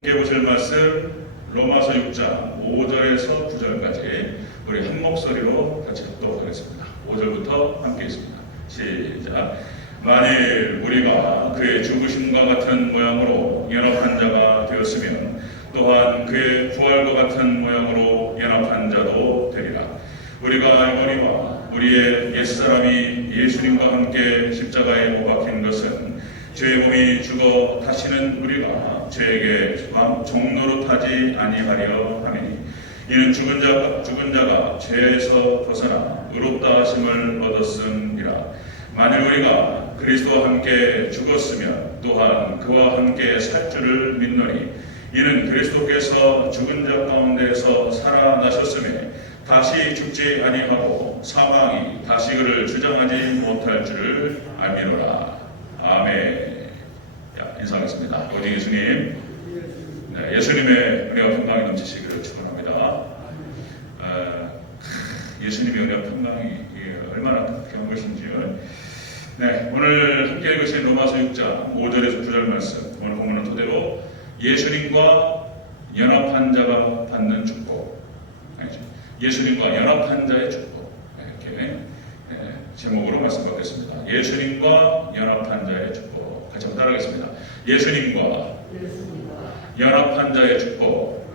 함께 보실 말씀 로마서 6장 5절에서 9절까지 우리 한 목소리로 같이 읽도록 하겠습니다. 5절부터 함께 읽습니다. 시작. 만일 우리가 그의 죽으심과 같은 모양으로 연합한 자가 되었으면 또한 그의 부활과 같은 모양으로 연합한 자도 되리라. 우리가 알거니와 우리의 옛사람이 예수님과 함께 십자가에 못 박힌 것은 죄의 몸이 죽어 다시는 우리가 죄에게 종노릇하지 아니하려 함이니 이는 죽은 자가 죄에서 벗어나 의롭다 하심을 얻었음이라. 만일 우리가 그리스도와 함께 죽었으면 또한 그와 함께 살 줄을 믿노니 이는 그리스도께서 죽은 자 가운데에서 살아나셨음에 다시 죽지 아니하고 사망이 다시 그를 주장하지 못할 줄을 알미노라. 아멘. 인사하겠습니다. 오직 예수님, 예수님의 은혜와 평강이 넘치시기를 축원합니다. 예수님의 은혜와 평강이 얼마나 귀한 것인지요. 오늘 함께 읽으신 로마서 6장 5절에서 9절 말씀, 오늘 본문은 토대로 예수님과 연합한 자가 받는 축복, 예수님과 연합한 자의 축복, 이렇게 제목으로 말씀받겠습니다. 예수님과 연합한 자의 축복, 같이 한번 따라하겠습니다. 예수님과 연합한 자의 축복.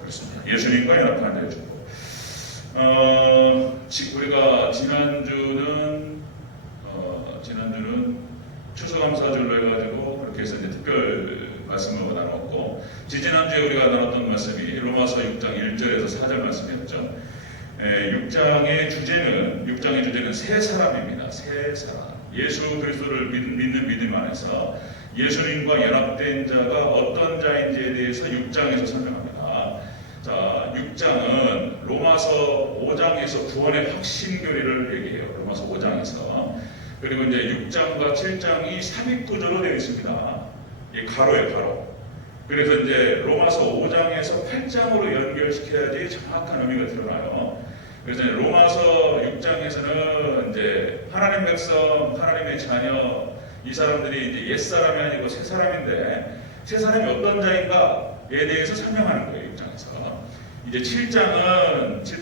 그렇습니다. 예수님과 연합한 자의 축복. 우리가 지난주는 추수감사절로 해가지고 그렇게 해서 이제 특별 말씀을 나눴고, 지지난주에 우리가 나눴던 말씀이 로마서 6장 1절에서 4절 말씀이었죠. 6장의 주제는 새 사람입니다. 새 사람. 예수 그리스도를 믿는 믿음 안에서 예수님과 연합된 자가 어떤 자인지에 대해서 6장에서 설명합니다. 자, 6장은 로마서 5장에서 구원의 확신교리를 얘기해요. 로마서 5장에서. 그리고 이제 6장과 7장이 삽입구조로 되어 있습니다. 이 가로예요, 가로. 그래서 이제 로마서 5장에서 8장으로 연결시켜야지 정확한 의미가 드러나요. 그래서 로마서 6장에서는 이제 하나님 백성, 하나님의 자녀, 이 사람들이 이제 옛사람이 아니고 새사람인데, 새사람이 어떤 자인가에 대해서 설명하는 거예요, 6장에서. 이제 7장은 이제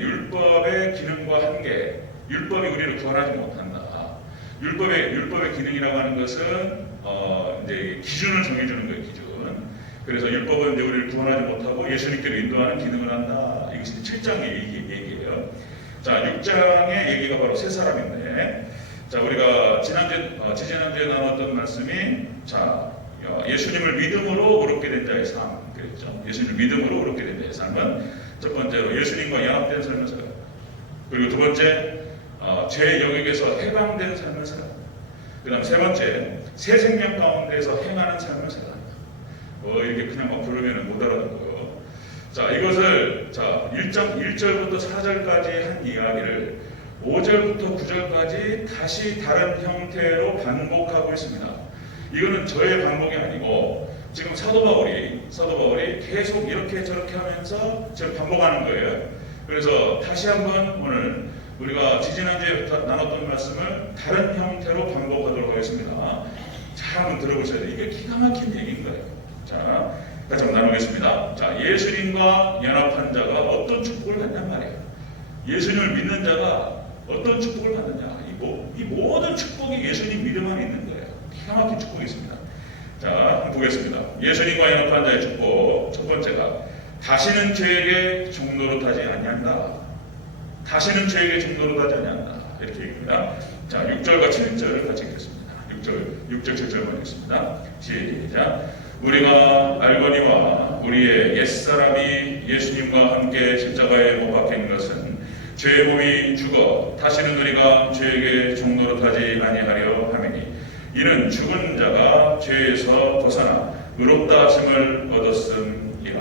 율법의 기능과 한계, 율법이 우리를 구원하지 못한다. 율법의 기능이라고 하는 것은 이제 기준을 정해주는 거예요, 기준. 그래서 율법은 이제 우리를 구원하지 못하고 예수님께로 인도하는 기능을 한다. 이것이 7장의 얘기예요. 자, 6장의 얘기가 바로 새 사람인데, 자, 우리가 지지난주에 나눴던 말씀이, 자, 예수님을 믿음으로 의롭게 된 자의 삶, 그랬죠. 예수님을 믿음으로 의롭게 된 자의 삶은 첫 번째로 예수님과 연합된 삶을 살아요. 그리고 두 번째, 죄의 영역에서 해방된 삶을 살아요. 그 다음 세 번째, 새 생명 가운데에서 행하는 삶을 살아요. 이렇게 그냥 막 부르면 못 알아듣고요. 자, 이것을 1절부터 4절까지 한 이야기를 5절부터 9절까지 다시 다른 형태로 반복하고 있습니다. 이거는 저의 반복이 아니고 지금 사도 바울이 계속 이렇게 저렇게 하면서 지금 반복하는 거예요. 그래서 다시 한번 오늘 우리가 지지난주에 나눴던 말씀을 다른 형태로 반복하도록 하겠습니다. 잘 한번 들어보셔야 돼요. 이게 기가 막힌 얘기인 거예요. 자, 같이 한번 나누겠습니다. 자, 예수님과 연합한 자가 어떤 축복을 받냔 말이에요. 예수님을 믿는 자가 어떤 축복을 받느냐. 이 모든 축복이 예수님 믿음 안에 있는 거예요. 기가 막힌 축복이 있습니다. 자, 한번 보겠습니다. 예수님과 연합한 자의 축복. 첫 번째가 다시는 죄에게 종노릇하지 아니한다. 다시는 죄에게 종노릇하지 아니한다. 이렇게 얘기합니다. 자, 6절과 7절을 같이 읽겠습니다. 6절 7절 보겠습니다. 시작. 우리가 알거니와 우리의 옛사람이 예수님과 함께 십자가에 못 박힌 것은 죄의 몸이 죽어 다시는 우리가 죄에게 종노릇하지 아니하려 함이니 이는 죽은 자가 죄에서 벗어나 의롭다 하심을 얻었음이라.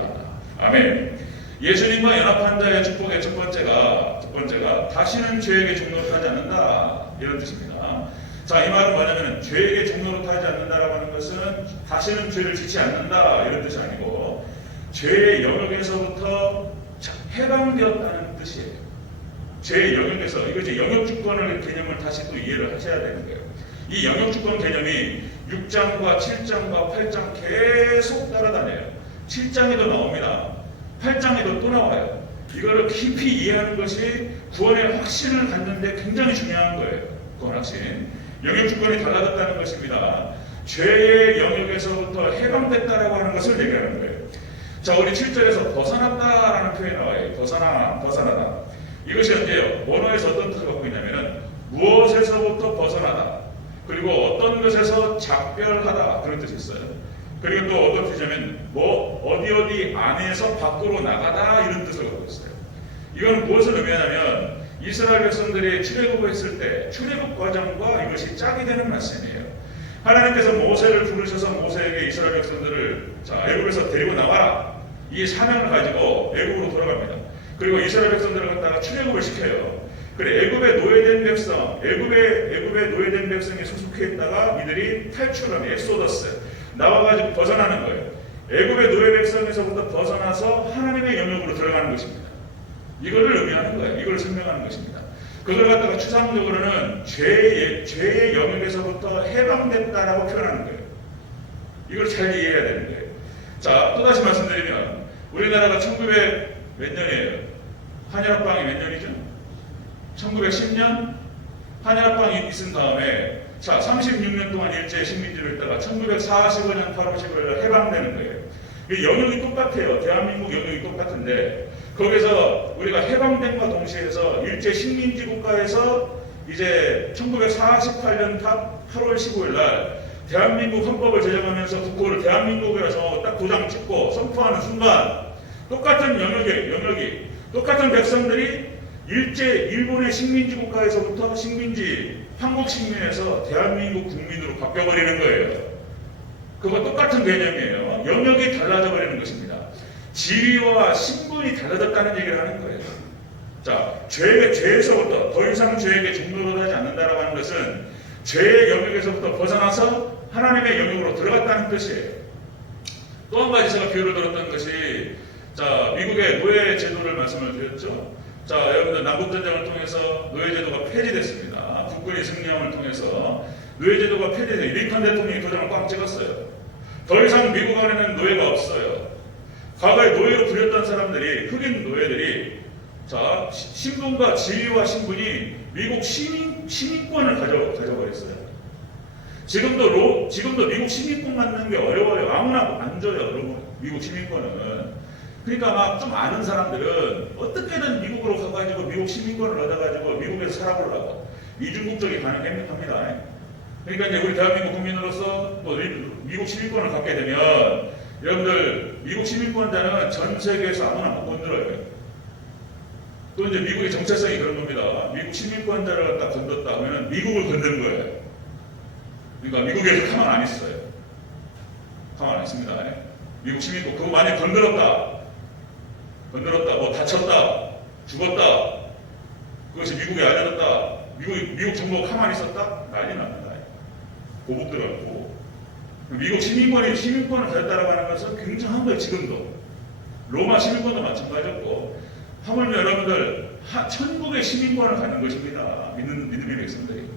아멘. 예수님과 연합한 자의 축복의 첫 번째가 다시는 죄에게 종노릇하지 않는다, 이런 뜻입니다. 자, 이 말은 뭐냐면 죄에게 종노릇하지 않는다라고 하는 것은 다시는 죄를 짓지 않는다, 이런 뜻이 아니고 죄의 영역에서부터 해방되었다는 뜻이에요. 죄의 영역에서, 이거 이제 영역주권의 개념을 다시 또 이해를 하셔야 되는 거예요. 이 영역주권 개념이 6장과 7장과 8장 계속 따라다녀요. 7장에도 나옵니다. 8장에도 또 나와요. 이거를 깊이 이해하는 것이 구원의 확신을 갖는데 굉장히 중요한 거예요. 구원 확신. 영역 주권이 달라졌다는 것입니다. 죄의 영역에서부터 해방됐다라고 하는 것을 얘기하는 거예요. 자, 우리 7절에서 벗어났다라는 표현이 나와요. 벗어나다. 이것이 언제요? 원어에서 어떤 뜻을 갖고 있냐면은 무엇에서부터 벗어나다. 그리고 어떤 것에서 작별하다. 그런 뜻이 있어요. 그리고 또 어떤 뜻이냐면 어디 안에서 밖으로 나가다 이런 뜻을 갖고 있어요. 이건 무엇을 의미하냐면 이스라엘 백성들이 출애굽을 했을 때 출애굽 과정과 이것이 짝이 되는 말씀이에요. 하나님께서 모세를 부르셔서 모세에게 이스라엘 백성들을 애굽에서 데리고 나와라. 이 사명을 가지고 애굽으로 돌아갑니다. 그리고 이스라엘 백성들을 갖다가 출애굽을 시켜요. 그래, 애굽에 노예된 백성, 애굽에 노예된 백성에 소속해 있다가 이들이 탈출하는 엑소더스 나와가지고 벗어나는 거예요. 애굽의 노예 백성에서부터 벗어나서 하나님의 영역으로 들어가는 것입니다. 이거를 의미하는 거예요. 이걸 설명하는 것입니다. 그걸 갖다가 추상적으로는 죄의 영역에서부터 해방됐다라고 표현하는 거예요. 이걸 잘 이해해야 되는 거예요. 자, 또다시 말씀드리면 우리나라가 1900 몇 년이에요? 한일합방이 몇 년이죠? 1910년 한일합방이 있은 다음에 자 36년 동안 일제 식민지로 있다가 1945년 8월 15일 해방되는 거예요. 이 영역이 똑같아요. 대한민국 영역이 똑같은데 거기서 우리가 해방됨과 동시에 해서 일제 식민지 국가에서 이제 1948년 8월 15일 날 대한민국 헌법을 제정하면서 국호를 대한민국이라서 딱 도장 찍고 선포하는 순간 똑같은 영역이 똑같은 백성들이 일본의 식민지 국가에서부터 한국 식민에서 대한민국 국민으로 바뀌어버리는 거예요. 그거 똑같은 개념이에요. 영역이 달라져 버리는 것입니다. 지위와 신분이 달라졌다는 얘기를 하는 거예요. 자, 죄에서부터 더 이상 죄에게 종노릇하지 않는다라고 하는 것은 죄의 영역에서부터 벗어나서 하나님의 영역으로 들어갔다는 뜻이에요. 또 한 가지 제가 비유를 들었던 것이 자, 미국의 노예 제도를 말씀을 드렸죠. 자, 여러분들 남북전쟁을 통해서 노예제도가 폐지됐습니다. 국군이 승리함을 통해서 노예제도가 폐지돼서 링컨 대통령이 도장을 꽉 찍었어요. 더 이상 미국 안에는 노예가 없어요. 과거에 노예로 불렸던 사람들이, 흑인 노예들이 자, 신분과 지위와 신분이 미국 시민권을 가져버렸어요. 지금도 미국 시민권 갖는 게 어려워요. 아무나 안 줘요. 미국 시민권은. 그러니까 막 좀 아는 사람들은 어떻게든 미국으로 가가지고 미국 시민권을 얻어가지고 미국에서 살아보려고 이중국적이 가능합니다. 그러니까 이제 우리 대한민국 국민으로서 또 미국 시민권을 갖게 되면 여러분들 미국 시민권자는 전 세계에서 아무나 못 건드려요. 또 이제 미국의 정체성이 그런 겁니다. 미국 시민권자를 갖다 건졌다 하면 미국을 건드는 거예요. 그러니까 미국에서 가만 안 있어요. 가만 안 있습니다. 미국 시민권 그거 많이 건드렸다, 뭐 다쳤다, 죽었다, 그것이 미국에 알려졌다, 미국 정부가 가만히 있었다, 난리 납니다. 고국 들어가고 미국 시민권을 가졌다라고 하는 것은 굉장한 거예요. 지금도 로마 시민권도 마찬가지였고 하물며 여러분들 천국의 시민권을 갖는 것입니다. 믿음의 백성들이.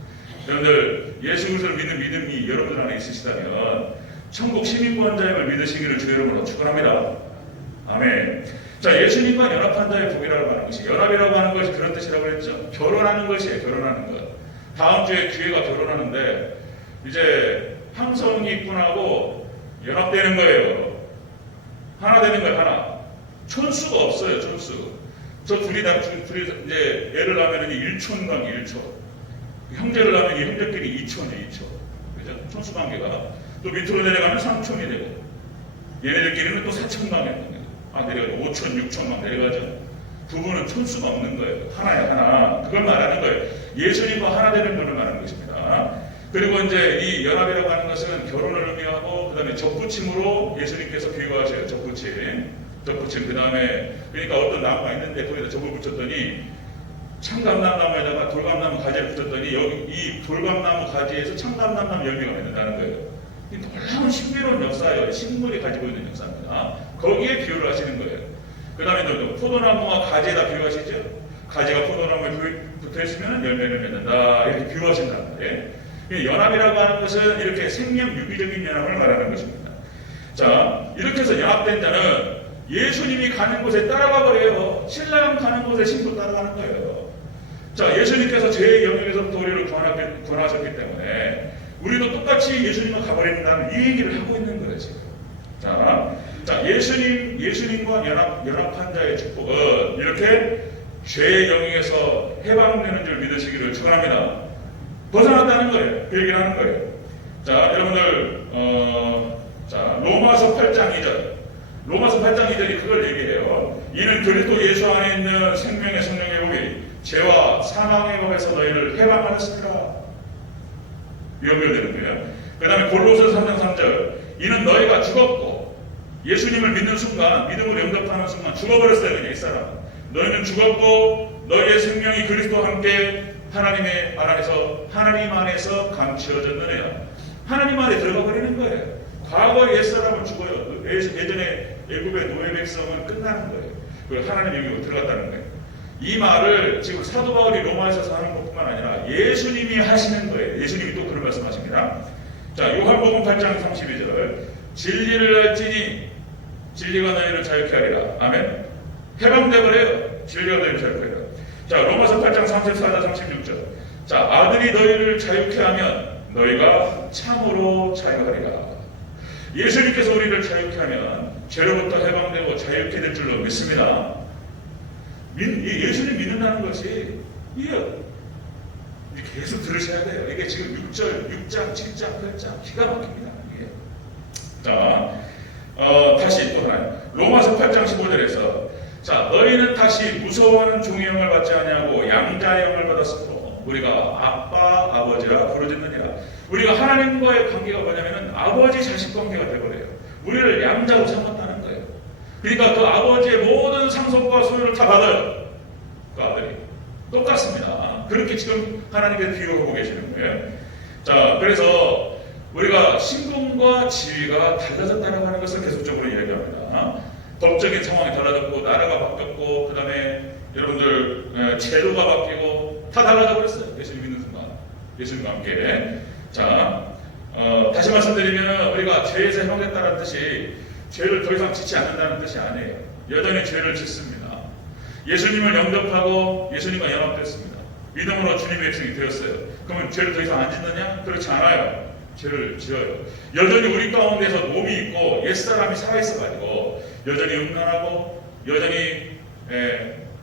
여러분들 예수 그리스도를 믿는 믿음이 여러분들 안에 있으시다면 천국 시민권자임을 믿으시기를 주의 이름으로 축원합니다. 아멘. 자, 예수님과 연합한 자의 복이라고 하는 것이, 연합이라고 하는 것이 그런 뜻이라고 했죠. 결혼하는 것이에요. 결혼하는 것. 다음 주에 기회가 결혼하는데 이제 함성이꾼하고 연합되는 거예요. 하나 되는 거예요. 하나. 촌수가 없어요. 촌수. 저 둘이 이제 애를 낳으면 일촌 관계, 일촌. 형제를 낳으면 이 형제끼리 2촌이에요. 2촌. 그죠? 촌수 관계가. 또 밑으로 내려가면 3촌이 되고, 얘네들끼리는 또 4촌 관계가 됩니다. 내려가고 5촌, 6촌 막 내려가죠. 부부는 촌수가 없는 거예요. 하나야, 하나. 그걸 말하는 거예요. 예수님과 하나 되는 분을 말하는 것입니다. 그리고 이제 이 연합이라고 하는 것은 결혼을 의미하고, 그 다음에 접붙임으로 예수님께서 비유하셔요. 접붙임. 그 다음에, 그러니까 어떤 나무가 있는데 거기다 접을 붙였더니, 참감나무에다가 돌감나무 가지를 붙였더니, 여기 이 돌감나무 가지에서 참감나무 열매가 맺는다는 거예요. 이 놀라운 신비로운 역사예요. 식물이 가지고 있는 역사입니다. 거기에 비유를 하시는 거예요. 그 다음에 또 포도나무와 가지에다 비유하시죠. 가지가 포도나무에 붙어 있으면 열매를 맺는다. 이렇게 비유하신다는 거예요. 연합이라고 하는 것은 이렇게 생명 유기적인 연합을 말하는 것입니다. 자, 이렇게 해서 연합된 자는 예수님이 가는 곳에 따라가 버려요. 신랑 가는 곳에 신부 따라가는 거예요. 자, 예수님께서 죄의 영역에서부터 우리를 구원하셨기 때문에 우리도 똑같이 예수님을 가버린다는 이 얘기를 하고 있는 거예요, 지금. 자, 예수님과 연합한 자의 축복은 이렇게 죄의 영역에서 해방되는 줄 믿으시기를 축원합니다. 벗어났다는 거예요. 그 얘기를 하는 거예요. 자, 여러분들, 로마서 8장 2절. 로마서 8장 2절이 그걸 얘기해요. 이는 그리스도 예수 안에 있는 생명의 성령의 법이 죄와 사망의 법에서 너희를 해방하였습니다. 연결되는 거예요. 그 다음에 골로새 3장 3절. 이는 너희가 죽었고 예수님을 믿는 순간, 믿음을 영접하는 순간 죽어버렸어요. 그냥 이 사람. 너희는 죽었고 너희의 생명이 그리스도와 함께 하나님 안에서 감추어졌느냐. 하나님 안에 들어가 버리는 거예요. 과거 옛사람은 죽어요. 예전에 애굽의 노예 백성은 끝나는 거예요. 그리고 하나님 영역으로 들어갔다는 거예요. 이 말을 지금 사도 바울이 로마에서 하는 것뿐만 아니라 예수님이 하시는 거예요. 예수님이 또 그런 말씀하십니다. 자, 요한복음 8장 32절. 진리를 알지니 진리가 너희를 자유케 하리라. 아멘. 해방돼 버려요. 진리가 너희를 자유케 하리라. 자, 로마서 8장 34절 36절. 자, 아들이 너희를 자유케 하면 너희가 참으로 자유하리라. 예수님께서 우리를 자유케 하면 죄로부터 해방되고 자유케 될 줄로 믿습니다. 예수님 믿는다는 것이 이게 계속 들으셔야 돼요. 이게 지금 6장, 7장, 8장 기가 막힙니다. 이게. 자, 다시 또 하나요. 로마서 8장 15절에서 자, 너희는 다시 무서워하는 종의 영을 받지 아니하고 양자의 영을 받았으므로 우리가 아빠, 아버지라 부르짖느니라. 우리가 하나님과의 관계가 뭐냐면은 아버지 자식 관계가 되버려요. 우리를 양자로 삼았다는 거예요. 그러니까 그 아버지의 모든 상속과 소유를 다 받아요. 그 아들이. 똑같습니다. 그렇게 지금 하나님의 비유하고 계시는 거예요. 자, 그래서 우리가 신분과 지위가 달라졌다는 하는 것을 계속적으로 이야기합니다. 법적인 상황이 달라졌고, 나라가 바뀌었고, 그 다음에 여러분들 제도가 바뀌고, 다 달라져 버렸어요. 예수님 믿는 순간. 예수님과 함께. 자, 다시 말씀드리면 우리가 죄에서 해방됐다는 뜻이 죄를 더 이상 짓지 않는다는 뜻이 아니에요. 여전히 죄를 짓습니다. 예수님을 영접하고 예수님과 연합됐습니다. 믿음으로 주님의 백성이 되었어요. 그러면 죄를 더 이상 안 짓느냐? 그렇지 않아요. 죄를 지어요. 여전히 우리 가운데서 몸이 있고 옛사람이 살아있어가지고 여전히 음란하고 여전히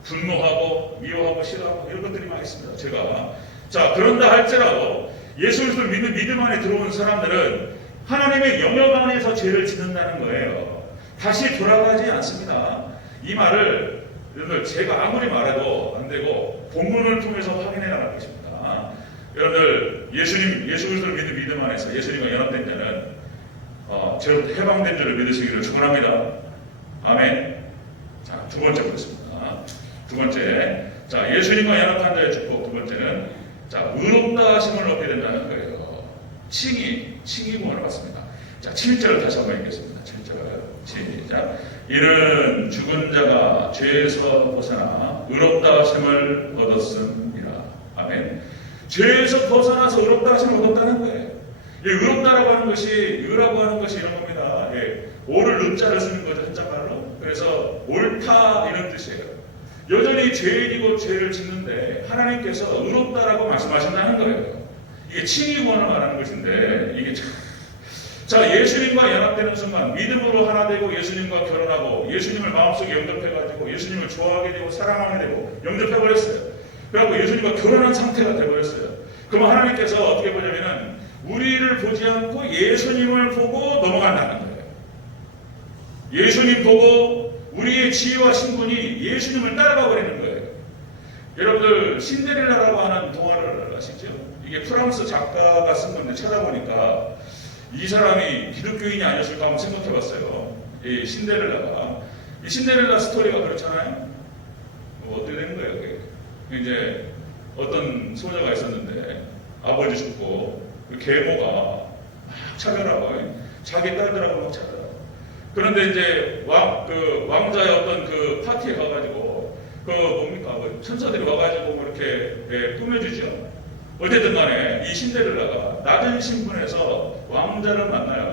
분노하고 미워하고 싫어하고 이런 것들이 많이 있습니다. 제가 자, 그런다 할지라도 예수 그리스도를 믿는 믿음 안에 들어온 사람들은 하나님의 영역 안에서 죄를 짓는다는 거예요. 다시 돌아가지 않습니다. 이 말을 여러분들 제가 아무리 말해도 안 되고 본문을 통해서 확인해 나갈 것입니다. 여러분들 예수 그리스도를 믿는 믿음 안에서 예수님과 연합된 자는 해방된 줄을 믿으시기를 축원합니다. 아멘. 자, 두 번째 보겠습니다. 두 번째, 자, 예수님과 연합한 자의 축복. 두 번째는 자, 의롭다 하심을 얻게 된다는 거예요. 칭의 구원을 받습니다. 자, 7절을 다시 한번 읽겠습니다. 7절 시작. 이는 죽은 자가 죄에서 벗어나 의롭다 하심을 얻었음이라. 아멘. 죄에서 벗어나서 의롭다 하심을 얻었다는 거예요. 이 의롭다라고 하는 것이, 의라고 하는 것이 이런 겁니다. 오를 의자를 쓰는 거죠, 한자말로. 그래서 옳다 이런 뜻이에요. 여전히 죄인이고 죄를 짓는데 하나님께서 의롭다라고 말씀하신다는 거예요. 이게 칭의 구원을 말하는 것인데 이게 참. 자, 예수님과 연합되는 순간 믿음으로 하나 되고 예수님과 결혼하고 예수님을 마음속에 영접해가지고 예수님을 좋아하게 되고 사랑하게 되고 영접해버렸어요. 그래갖고 예수님과 결혼한 상태가 되어버렸어요. 그러면 하나님께서 어떻게 보냐면은 우리를 보지 않고 예수님을 보고 넘어간다는 거예요. 예수님 보고 우리의 지위와 신분이 예수님을 따라가 버리는 거예요. 여러분들 신데렐라라고 하는 동화를 아시죠? 이게 프랑스 작가가 쓴 건데 찾아보니까 이 사람이 기독교인이 아니었을까 한번 생각해 봤어요. 이 신데렐라가. 이 신데렐라 스토리가 그렇잖아요. 어떻게 된 거예요, 그게? 이제 어떤 소녀가 있었는데 아버지 죽고 그 계모가 막 차별하고 자기 딸들하고 막 차별하고. 그런데 이제 왕자의 어떤 그 파티에 가가지고 뭡니까? 천사들이 와가지고 뭐 이렇게 꾸며주죠. 어쨌든 간에 이 신데렐라가 낮은 신분에서 왕자를 만나요.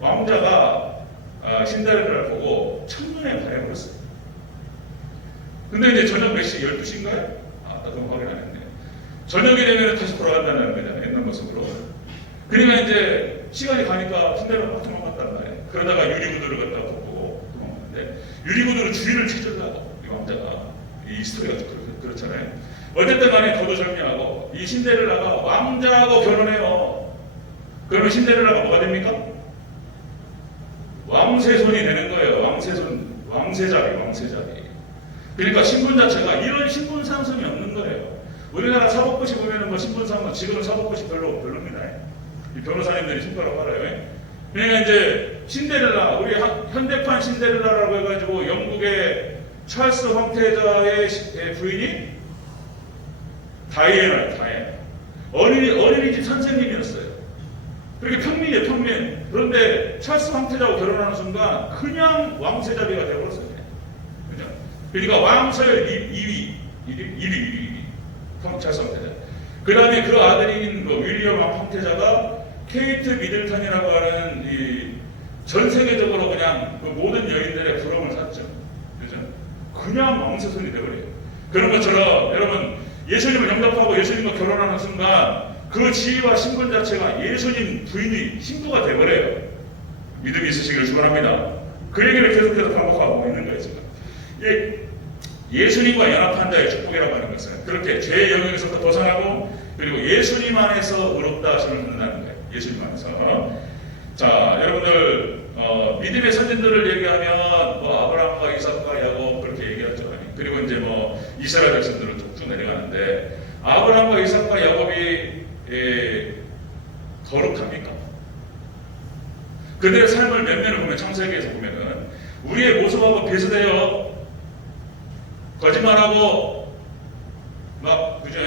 왕자가 신데렐라를 보고 첫눈에 반해버렸어요. 근데 이제 저녁 몇 시? 12시인가요? 나 그거 확인 안 했네. 저녁이 되면 다시 돌아간다는 거잖아요. 옛날 모습으로. 그러니까 이제 시간이 가니까 신데렐라가 막 도망갔단 말이에요. 그러다가 유리구두를 갖다가 보고 도망갔는데 유리구두로 주인을 찾으려고 이 왕자가 이 스토리가 그렇잖아요. 어쨌든 간에 거두절미하고 이 신데렐라가 왕자하고 결혼해요. 그러면 신데렐라가 뭐가 됩니까? 왕세손이 되는 거예요. 왕세자리. 그러니까 신분 자체가 이런 신분 상승이 없는 거예요. 우리나라 사법고시 보면은 뭐 신분 상승, 지금은 사법고시 별로입니다. 이 변호사님들이 손가락 빨아요. 그러니까 이제 신데렐라, 우리 현대판 신데렐라라고 해가지고 영국의 찰스 황태자의 부인이 다이애나. 어린이집 선생님이었어요. 그렇게 평민이에요, 평민. 그런데 찰스 황태자하고 결혼하는 순간 그냥 왕세자비가 되어버렸어요. 그죠? 그러니까 왕서열 2위. 찰스 황태자. 그 다음에 그 아들인 윌리엄 황태자가 케이트 미들턴이라고 하는 전 세계적으로 그냥 그 모든 여인들의 부러움을 샀죠. 그죠? 그냥 왕세손이 되어버려요. 그런 것처럼 여러분 예수님을 영접하고 예수님과 결혼하는 순간 그 지위와 신분 자체가 예수님 부인이 신부가 되어버려요. 믿음이 있으시기를 축원합니다. 그 얘기를 계속해서 반복하고 있는 거예요. 지금. 예수님과 연합한 자의 축복이라고 하는 것은 그렇게 죄의 영역에서부터 벗어나고 그리고 예수님 안에서 의롭다 하심을 받는다는 거예요. 예수님 안에서. 자, 여러분들 믿음의 선진들을 얘기하면 뭐 아브라함과 이삭과 야곱 그렇게 얘기하죠. 그리고 이제 뭐 이스라엘 백성들을 쭉 내려가는데 아브라함과 이삭과 야곱이 거룩합니까? 그들의 삶을 면면을 보면 창세기에서 보면은 우리의 모습하고 비슷해요. 거짓말하고 막 그죠?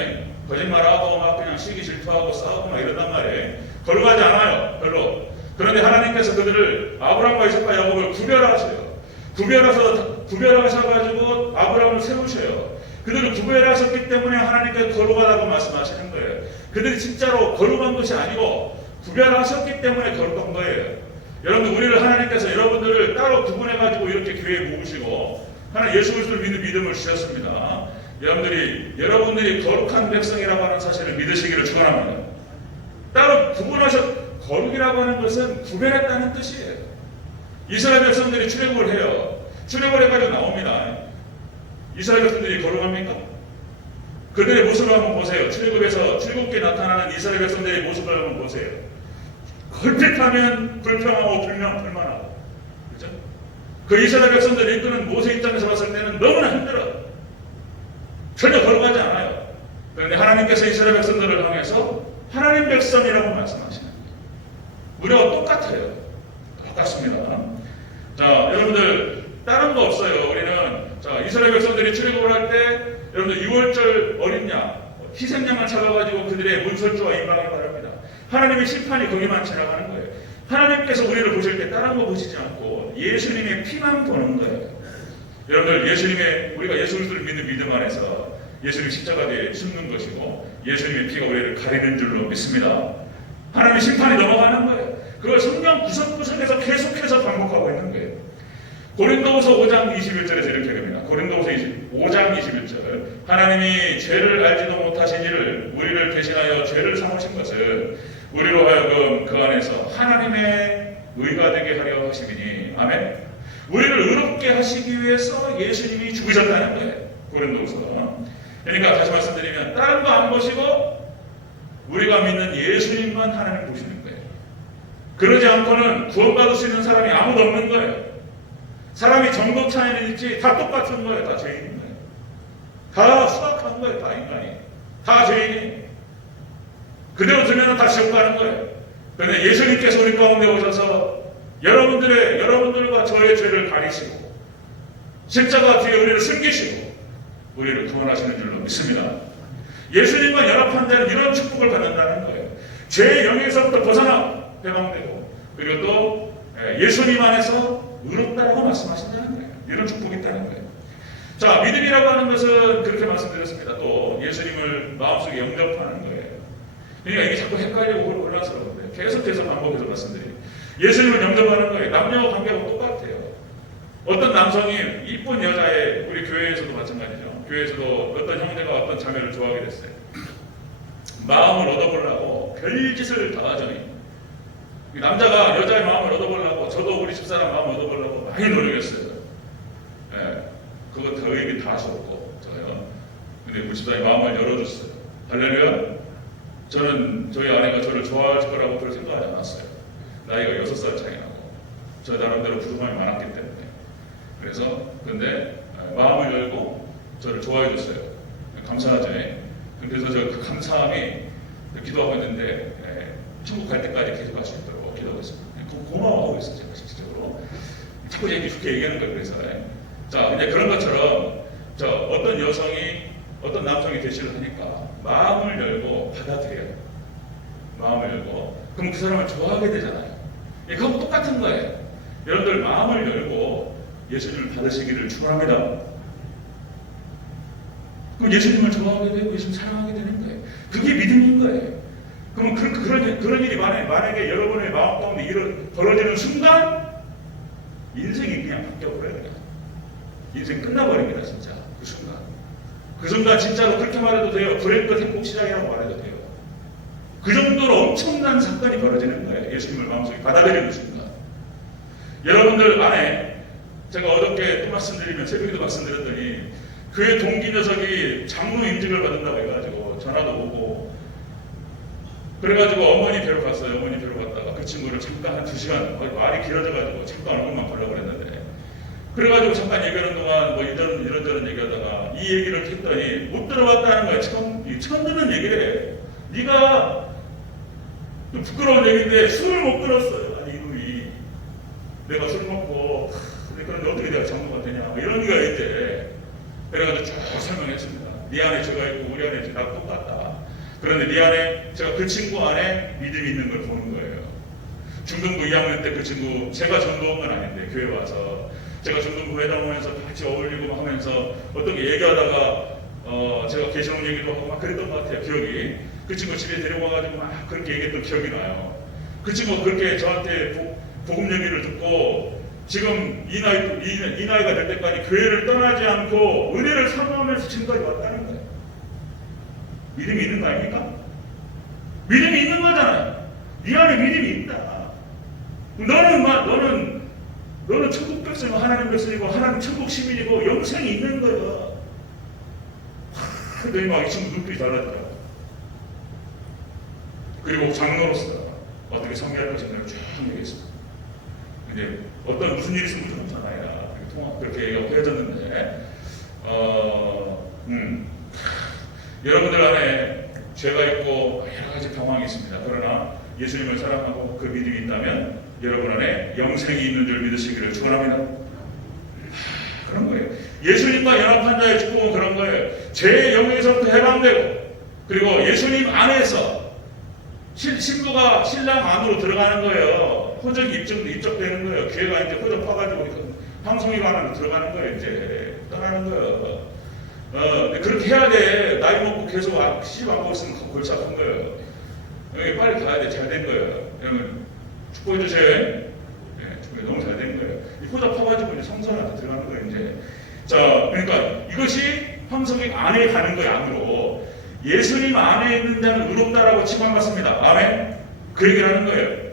거짓말하고 막 그냥 시기 질투하고 싸우고 막 이런단 말이에요. 거룩하지 않아요. 별로. 그런데 하나님께서 그들을 아브라함과 이삭과 야곱을 구별하셔요. 구별하셔가지고 아브라함을 세우셔요. 그들을 구별하셨기 때문에 하나님께서 거룩하다고 말씀하시는 거예요. 그들이 진짜로 거룩한 것이 아니고 구별하셨기 때문에 거룩한 거예요. 여러분 우리를 하나님께서 여러분들을 따로 구분해가지고 이렇게 교회에 모으시고 하나님 예수 그리스도를 믿는 믿음을 주셨습니다. 여러분들이 거룩한 백성이라고 하는 사실을 믿으시기를 축원합니다. 따로 거룩이라고 하는 것은 구별했다는 뜻이에요. 이스라엘 백성들이 출애굽을 해요. 출애굽을 해가지고 나옵니다. 이스라엘 백성들이 거룩합니까? 그들의 모습을 한번 보세요. 출애굽에서 출애굽기에 나타나는 이스라엘 백성들의 모습을 한번 보세요. 걸핏하면 불평하고 불만하고, 그렇죠? 그 이스라엘 백성들을 이끄는 모세 입장에서 봤을 때는 너무나 힘들어. 전혀 거룩하지 않아요. 그런데 하나님께서 이스라엘 백성들을 향해서 하나님 백성이라고 말씀하시는 거예요. 우리와 똑같아요. 똑같습니다. 자, 여러분들 다른 거 없어요. 우리는 이스라엘 백성들이 출애굽을 할 때 여러분들 6월절 어린 양, 희생양을 잡아가지고 그들의 문설주와 임방을 바랍니다. 하나님의 심판이 거기만 지나가는 거예요. 하나님께서 우리를 보실 때 다른 거 보시지 않고 예수님의 피만 보는 거예요. 여러분들 우리가 예수 그리스도를 믿는 믿음 안에서 예수님 십자가에 숨는 것이고 예수님의 피가 우리를 가리는 줄로 믿습니다. 하나님의 심판이 넘어가는 거예요. 그걸 성경 구석구석에서 계속해서 반복하고 있는 거예요. 고린도후서 5장 21절에서 이렇게 됩니다. 고린도후서 5장 21절 하나님이 죄를 알지도 못하신 이를 우리를 대신하여 죄를 삼으신 것을 우리로 하여금 그 안에서 하나님의 의가 되게 하려 하심이니 아멘. 우리를 의롭게 하시기 위해서 예수님이 죽으셨다는 거예요. 고린도후서. 그러니까 다시 말씀드리면 다른 거 안 보시고 우리가 믿는 예수님만 하나님 보시는 거예요. 그러지 않고는 구원받을 수 있는 사람이 아무도 없는 거예요. 사람이 정도 차이는 있지 다 똑같은 거예요. 다 죄인인 거예요. 다 수학한 거예요. 다 인간이. 다 죄인이. 그대로 두면 다 지옥 가는 거예요. 그런데 예수님께서 우리 가운데 오셔서 여러분들과 저의 죄를 가리시고 십자가 뒤에 우리를 숨기시고 우리를 구원하시는 줄로 믿습니다. 예수님과 연합한 자는 이런 축복을 받는다는 거예요. 죄의 영역에서부터 벗어나 해방되고 그리고 또 예수님 안에서 의롭다라고 말씀하신다는 거예요. 이런 축복이 있다는 거예요. 자, 믿음이라고 하는 것은 그렇게 말씀드렸습니다. 또 예수님을 마음속에 영접하는 거예요. 그러니까 이게 자꾸 헷갈리고 혼란스러운데 계속해서 반복해서 말씀드려요. 예수님을 영접하는 거예요. 남녀 관계가 똑같아요. 어떤 남성이 이쁜 여자애, 우리 교회에서도 마찬가지죠. 교회에서도 어떤 형제가 어떤 자매를 좋아하게 됐어요. 마음을 얻어보려고 별짓을 다 하죠. 남자가 여자의 마음을 얻어보려고, 저도 우리 집사람 마음을 얻어보려고 많이 노력했어요. 예, 그거 다 의미 다 하셨고 저요. 근데 우리 집사람이 마음을 열어줬어요. 할렐루야. 저는 저희 아내가 저를 좋아할 거라고 별 생각하지 않았어요. 나이가 6살 차이 나고 저 나름대로 부족함이 많았기 때문에. 그래서 근데 마음을 열고 저를 좋아해 줬어요. 감사하죠. 그래서 저 그 감사함이 기도하고 있는데 천국 갈 때까지 계속 갈 수 있도록 기도하고 있습니다. 고마워하고 있어요. 제가 실질적으로 자꾸 좋게 얘기하는 거예요. 그래서 자, 근데 그런 것처럼 저 어떤 여성이 어떤 남성이 대시를 하니까 마음을 열고 받아들여요. 마음을 열고 그럼 그 사람을 좋아하게 되잖아요. 그거 똑같은 거예요. 여러분들 마음을 열고 예수님을 받으시기를 축원합니다. 그럼 예수님을 좋아하게 되고 예수님 사랑하게 되는 거예요. 그게 믿음인 거예요. 그럼 그런 일이 만약에 여러분의 마음 가운데 벌어지는 순간 인생이 그냥 바뀌어버려요. 인생 끝나버립니다. 진짜 그 순간. 그 순간 진짜로 그렇게 말해도 돼요. 브레이크 행복 시작이라고 말해도 돼요. 그 정도로 엄청난 사건이 벌어지는 거예요. 예수님을 마음속에 받아들이는 순간. 여러분들 안에 제가 어저께 또 말씀드리면 새벽에도 말씀드렸더니 교회 동기 녀석이 장로 임직을 받는다고 해가지고 전화도 오고 그래가지고 어머니 뵈러 갔어요. 어머니 뵈러 갔다가 그 친구를 잠깐 한 2시간 말이 길어져가지고 잠깐 얼굴만 보려고 그랬는데 그래가지고 잠깐 얘기하는 동안 뭐 이런저런 얘기하다가 이 얘기를 했더니 못 들어봤다는 거야. 처음 듣는 얘기래. 네가 좀 부끄러운 얘기인데 술을 못 끊었어요. 아니 이놈이 내가 술 먹고 그런데 어떻게 내가 장로가 되냐 뭐 이런 거 이제 그래가지고 쭉 설명했습니다. 네 안에 제가 있고 우리 안에 제가 똑같다. 그런데 네 안에 제가 그 친구 안에 믿음이 있는 걸 보는 거예요. 중등부 2학년 때 그 친구 제가 전도한 건 아닌데 교회 와서 제가 중등부 회담 하면서 같이 어울리고 하면서 어떤 게 얘기하다가 제가 계시록 얘기도 하고 막 그랬던 것 같아요. 기억이. 그 친구 집에 데려와가지고 막 그렇게 얘기했던 기억이 나요. 그 친구가 그렇게 저한테 복음 얘기를 듣고 지금 이 나이가 될 때까지 교회를 떠나지 않고 은혜를 사모하면서 지금까지 왔다는 거예요. 믿음이 있는 거 아닙니까? 믿음이 있는 거잖아요. 네 안에 믿음이 있다. 너는 천국 백성이고 하나님 백성이고 하나님 천국 시민이고 영생이 있는 거예요. 근데 막 이 친구 눈빛이 달라지더라고요. 그리고 장로로서 어떻게 섬겨야 할지 쭉 얘기했습니다. 근데 어떤 무슨 일이 있으면 무슨 없잖아요. 그렇게 헤어졌는데 여러분들 안에 죄가 있고 여러 가지 병황이 있습니다. 그러나 예수님을 사랑하고 그 믿음이 있다면 여러분 안에 영생이 있는 줄 믿으시기를 축원합니다. 그런 거예요. 예수님과 연합한 자의 축복은 그런 거예요. 죄의 영역에서부터 해방되고 그리고 예수님 안에서 신부가 신랑 안으로 들어가는 거예요. 호적이 입적되는 거예요. 교회가 이제 호적 파가지고 방송이 안으로 들어가는 거예요. 이제 떠나는 거예요. 그렇게 해야 돼. 나이 먹고 계속 시집 안 보고 있으면 골치 아픈 거예요. 여기 빨리 가야 돼. 잘 된 거예요. 여러분 축복해 주세요. 네, 축복해 너무 잘 된 거예요. 이 호적 파가지고 이제 성전한테 들어가는 거예요. 이제 자, 그러니까 이것이 황성객 안에 가는 거예요. 안으로. 예수님 안에 있는 자는 의롭다라고 칭함받습니다. 아멘. 그 얘기를 하는 거예요.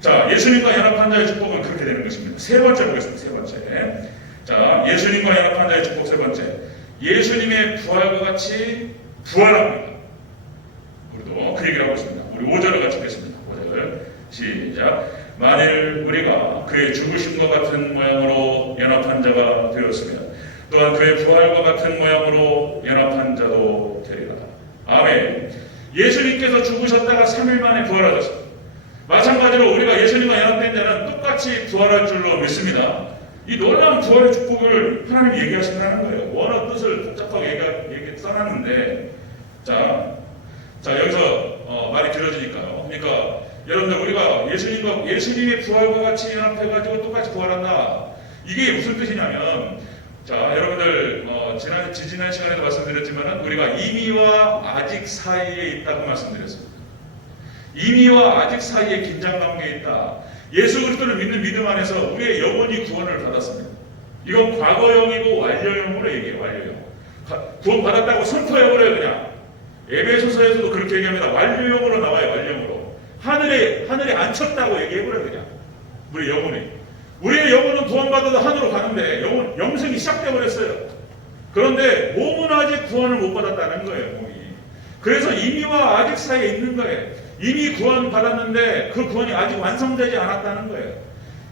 자, 예수님과 연합한 자의 축복은 그렇게 되는 것입니다. 세 번째 보겠습니다. 세 번째. 자, 예수님과 연합한 자의 축복 세 번째. 예수님의 부활과 같이 부활합니다. 우리도 그 얘기를 하고 있습니다. 우리 5절을 같이 보겠습니다. 5절. 시작. 만일 우리가 그의 죽으심과 같은 모양으로 연합한 자가 되었으면 또한 그의 부활과 같은 모양으로 연합한 자도 되리라. 아멘. 예수님께서 죽으셨다가 3일 만에 부활하셨습니다. 마찬가지로 우리가 예수님과 연합된 자는 똑같이 부활할 줄로 믿습니다. 이 놀라운 부활의 축복을 하나님이 얘기하신다는 거예요. 원어 뜻을 복잡하게 써놨는데 자 여기서 말이 길어지니까요. 그러니까 여러분들 우리가 예수님의 부활과 같이 연합해가지고 똑같이 부활한다. 이게 무슨 뜻이냐면 자, 여러분들 지지난 시간에도 말씀드렸지만 우리가 이미와 아직 사이에 있다고 말씀드렸습니다. 이미와 아직 사이에 긴장관계에 있다. 예수 그리스도를 믿는 믿음 안에서 우리의 영혼이 구원을 받았습니다. 이건 과거형이고 완료형으로 얘기해요. 완료형. 구원 받았다고 선포해버려요. 그냥 에베소서에서도 그렇게 얘기합니다. 완료형으로 나와요. 완료형으로. 하늘에 앉혔다고 얘기해버려요. 그냥 우리 영혼이. 우리의 영혼은 구원받아도 하늘로 가는데 영생이 시작되어버렸어요. 그런데 몸은 아직 구원을 못 받았다는 거예요. 몸이. 그래서 이미와 아직 사이에 있는 거예요. 이미 구원받았는데 그 구원이 아직 완성되지 않았다는 거예요.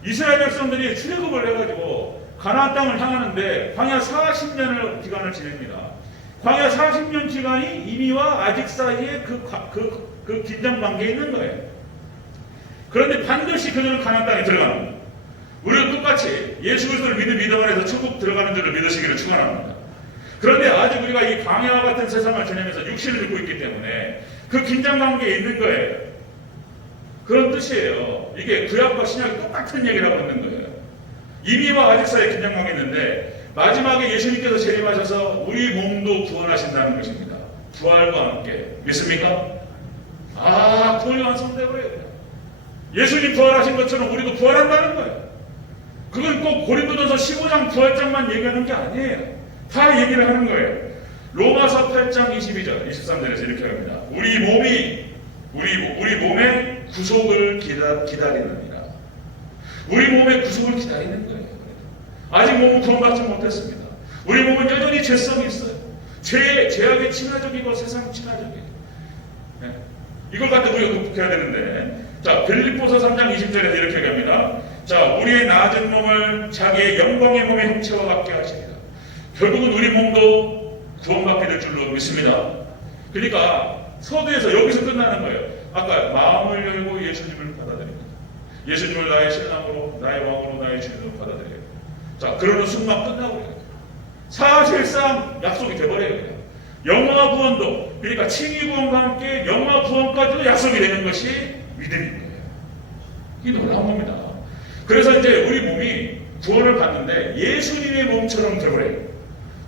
이스라엘 백성들이 출애굽을 해가지고 가나안 땅을 향하는데 광야 40년을 기간을 지냅니다. 광야 40년 기간이 이미와 아직 사이에 그 긴장 관계에 있는 거예요. 그런데 반드시 그들은 가나안 땅에 들어가는 거예요. 우리도 똑같이 예수 그리스도를 믿는 믿음 안에서 천국 들어가는 줄을 믿으시기를 축원합니다. 그런데 아직 우리가 이 광야와 같은 세상을 지내면서 육신을 입고 있기 때문에 그 긴장 관계에 있는 거예요. 그런 뜻이에요. 이게 구약과 신약이 똑같은 얘기를 하고 있는 거예요. 이미와 아직 사이에 긴장 관계에 있는데 마지막에 예수님께서 재림하셔서 우리 몸도 구원하신다는 것입니다. 부활과 함께. 믿습니까? 구원이 완성되어버려요. 예수님 부활하신 것처럼 우리도 부활한다는 거예요. 그건 꼭 고린도전서 15장 부활장만 얘기하는 게 아니에요. 다 얘기를 하는 거예요. 로마서 8장 22절 23절에서 이렇게 합니다. 우리 몸의 구속을 기다리느니라. 우리 몸의 구속을 기다리는 거예요. 아직 몸은 구원받지 못했습니다. 우리 몸은 여전히 죄성이 있어요. 죄악에 친화적이고 세상 친화적이에요. 네. 이걸 갖다 우리가 극복해야 되는데, 자, 빌립보서 3장 20절에서 이렇게 얘기합니다. 자, 우리의 낮은 몸을 자기의 영광의 몸의 형체와 같게 하십니다. 결국은 우리 몸도 구원받게 될 줄로 믿습니다. 그러니까 서두에서 여기서 끝나는 거예요. 아까 마음을 열고 예수님을 받아들입니다. 예수님을 나의 신랑으로, 나의 왕으로, 나의 주인으로 받아들여요. 자, 그러는 순간 끝나버려요. 사실상 약속이 돼버려요. 영화 구원도, 그러니까 칭의 구원과 함께 영화 구원까지도 약속이 되는 것이 믿음인 거예요. 이게 놀라운 겁니다. 그래서 이제 우리 몸이 구원을 받는데 예수님의 몸처럼 되버려요.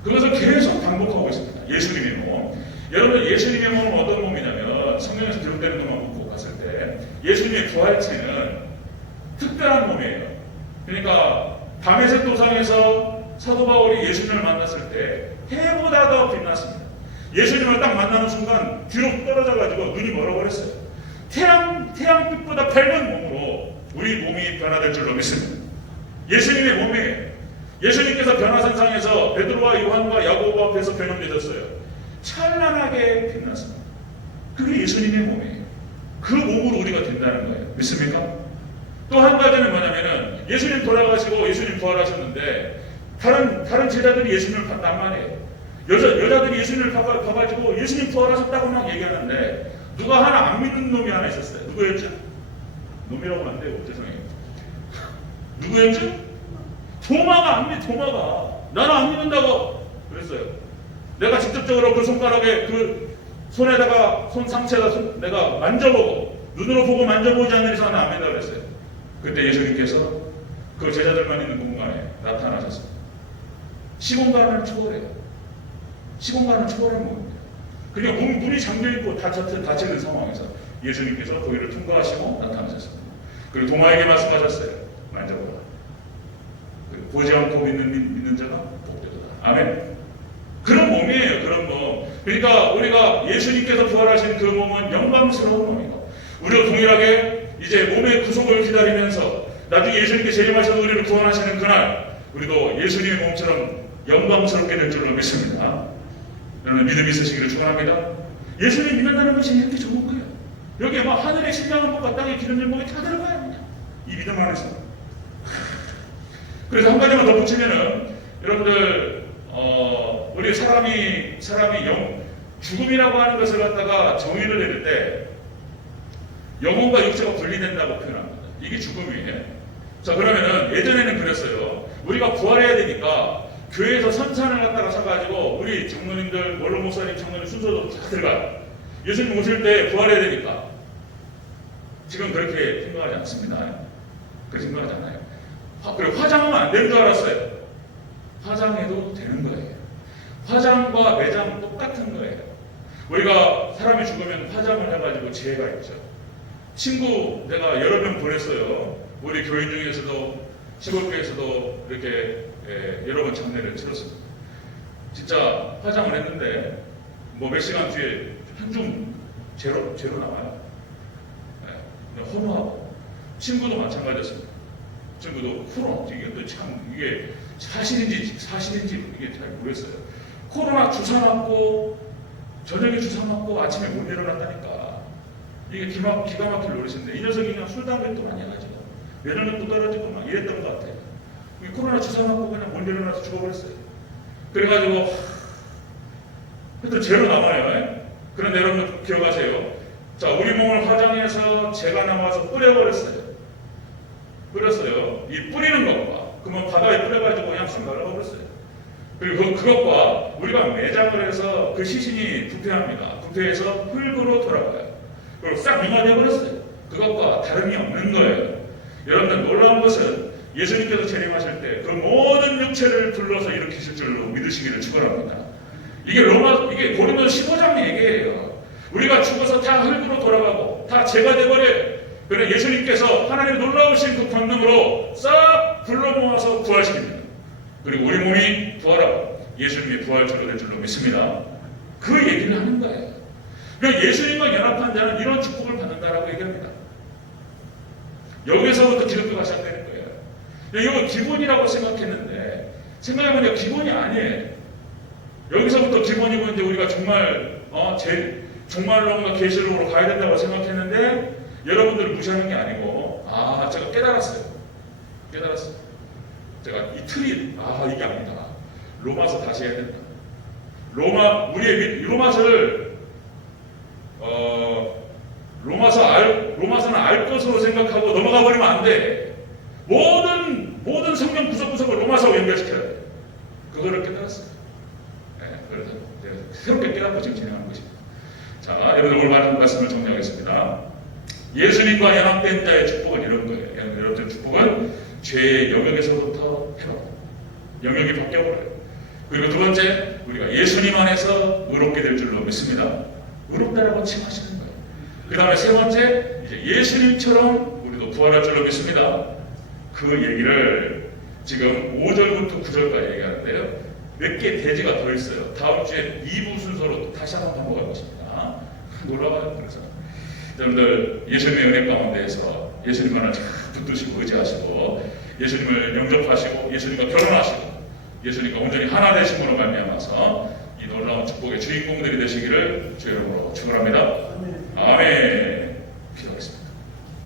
그것을 계속 반복하고 있습니다. 예수님의 몸. 여러분, 예수님의 몸은 어떤 몸이냐면 성경에서 기록되는 것만 보고 봤을 때 예수님의 부활체는 특별한 몸이에요. 그러니까 다메섹 도상에서 사도 바울이 예수님을 만났을 때 해보다 더 빛났습니다. 예수님을 딱 만나는 순간 뒤로 떨어져가지고 눈이 멀어버렸어요. 태양빛보다 밝은 몸으로 우리 몸이 변화될 줄로 믿습니다. 예수님의 몸이에요. 예수님께서 변화산상에서 베드로와 요한과 야고보 앞에서 변형되셨어요. 찬란하게 빛났습니다. 그게 예수님의 몸이에요. 그 몸으로 우리가 된다는 거예요. 믿습니까? 또 한 가지는 뭐냐면은 예수님 돌아가시고 예수님 부활하셨는데 다른 제자들이 예수님을 봤단 말이에요. 여자들이 예수님을 봐가지고 예수님 부활하셨다고 막 얘기하는데 누가 하나 안 믿는 놈이 하나 있었어요. 누구였죠? 놈이라고 하면 안 돼요. 죄송해요. 누구였죠? 도마가 안 믿, 도마가. 나는 안 믿는다고 그랬어요. 내가 직접적으로 그 손가락에 그 손에다가 손 상체에다 내가 만져보고 눈으로 보고 만져보지 않는 이상 나는 안 믿는다고 그랬어요. 그때 예수님께서 그 제자들만 있는 공간에 나타나셨습니다. 시공간을 초월해요. 시공간을 초월한 겁니다. 그냥 문이 잠겨있고 닫혀있는 상황에서 예수님께서 거기를 통과하시고 나타나셨습니다. 그리고 도마에게 말씀하셨어요. 만져보라. 보지 않고 믿는 자가 복되도다. 아멘. 그런 몸이에요. 그런 몸. 그러니까 우리가 예수님께서 부활하신 그 몸은 영광스러운 몸이고 우리도 동일하게 이제 몸의 구속을 기다리면서 나중에 예수님께 재림하셔서 우리를 구원하시는 그날 우리도 예수님의 몸처럼 영광스럽게 될 줄로 믿습니다. 여러분 믿음이 있으시기를 축원합니다. 예수님 믿는다는 것이 이렇게 좋은 거예요. 여기에 막 하늘의 신랑한 것과 땅의 기름진 몸이 다 들어가야 합니다. 이 믿음 안에서. 그래서 한 가지만 더 붙이면은 여러분들 우리 사람이 죽음이라고 하는 것을 갖다가 정의를 내릴 때 영혼과 육체가 분리된다고 표현합니다. 이게 죽음이에요. 자, 그러면은 예전에는 그랬어요. 우리가 부활해야 되니까 교회에서 선산을 갖다가 사가지고 우리 장로님들, 원로 목사님, 장로님 순서도 다 들어가요. 예수님 오실 때 부활해야 되니까. 지금 그렇게 생각하지 않습니다. 그렇게 생각하지 않아요. 그리고 화장하면 안 되는 줄 알았어요. 화장해도 죽어도 되는 거예요. 화장과 매장 똑같은 거예요. 우리가 사람이 죽으면 화장을 해가지고 죄가 있죠. 친구 내가 여러 명 보냈어요. 우리 교인 중에서도 시골교에서도 이렇게 여러 번 장례를 치렀습니다. 진짜 화장을 했는데 뭐 몇 시간 뒤에 한줌 죄로 나와요. 허무하고. 친구도 마찬가지였습니다. 친구도 코로나, 이게 또 참 이게 사실인지 이게 잘 모르겠어요. 코로나 주사 맞고 저녁에 주사 맞고 아침에 못 일어났다니까. 이게 기가 막힐 노릇인데 이 녀석이 그냥 술 담배도 많이 해가지고 면역력도 떨어지고 막 이랬던 것 같아요. 코로나 주사 맞고 그냥 못 일어나서 죽어버렸어요. 그래가지고 하여튼 죄로 남아요. 그런데 여러분 기억하세요. 자, 우리 몸을 화장해서 죄가 남아서 뿌려버렸어요. 이 뿌리는 것과 그러면 바다에 뿌려가지고 그냥 싹 날아버렸어요. 그리고 그것과 우리가 매장을 해서 그 시신이 부패합니다. 부패해서 흙으로 돌아가요. 그리고 싹 융화되어버렸어요. 그것과 다름이 없는 거예요. 여러분들 놀라운 것은 예수님께서 재림하실 때 그 모든 육체를 불러서 일으키실 줄로 믿으시기를 축원합니다. 이게 고린도서 15장 얘기예요. 우리가 죽어서 다 흙으로 돌아가고 다 죄가 돼버려요. 그래 예수님께서 하나님의 놀라우신 그 권능으로 싹 불러 모아서 부활시킵니다. 그리고 우리 몸이 부활하고 예수님이 부활체로 될 줄로 믿습니다. 그 얘기를 하는 거예요. 그러니까 예수님과 연합한 자는 이런 축복을 받는다라고 얘기합니다. 여기서부터 기독교가 시작되는 거예요. 이거 기본이라고 생각했는데 생각해보니까 기본이 아니에요. 여기서부터 기본이고 이제 우리가 정말로 뭔가 계시록으로 가야 된다고 생각했는데 여러분들을 무시하는 게 아니고 제가 깨달았어요. 제가 이 틀이 이게 아니다. 로마서 다시 해야 된다. 로마서는 알 것으로 생각하고 넘어가 버리면 안 돼. 모든 성경 구석구석을 로마서와 연결시켜야 돼. 그거를 깨달았어요. 그래서 제가 새롭게 깨닫고 지금 진행하는 것입니다. 자, 여러분 오늘 말하는 말씀을 정리하겠습니다. 예수님과 연합된 자의 축복은 이런 거예요. 여러분들 축복은 죄의 영역에서부터 회복, 영역이 바뀌어버려요. 그리고 두 번째, 우리가 예수님 안에서 의롭게 될 줄로 믿습니다. 의롭다라고 칭하시는 거예요. 그 다음에 세 번째, 이제 예수님처럼 우리도 부활할 줄로 믿습니다. 그 얘기를 지금 5절부터 9절까지 얘기하는데요. 몇 개 대지가 더 있어요. 다음 주에 2부 순서로 다시 한번 넘어갈 것입니다. 놀라워요. 그래서 여러분들 예수님의 은혜 가운데에서 예수님만을 잘 붙드시고 의지하시고 예수님을 영접하시고 예수님과 결혼하시고 예수님과 온전히 하나 되심으로 말미암아서 이 놀라운 축복의 주인공들이 되시기를 주의 이름으로 축원합니다. 아멘. 기도하겠습니다.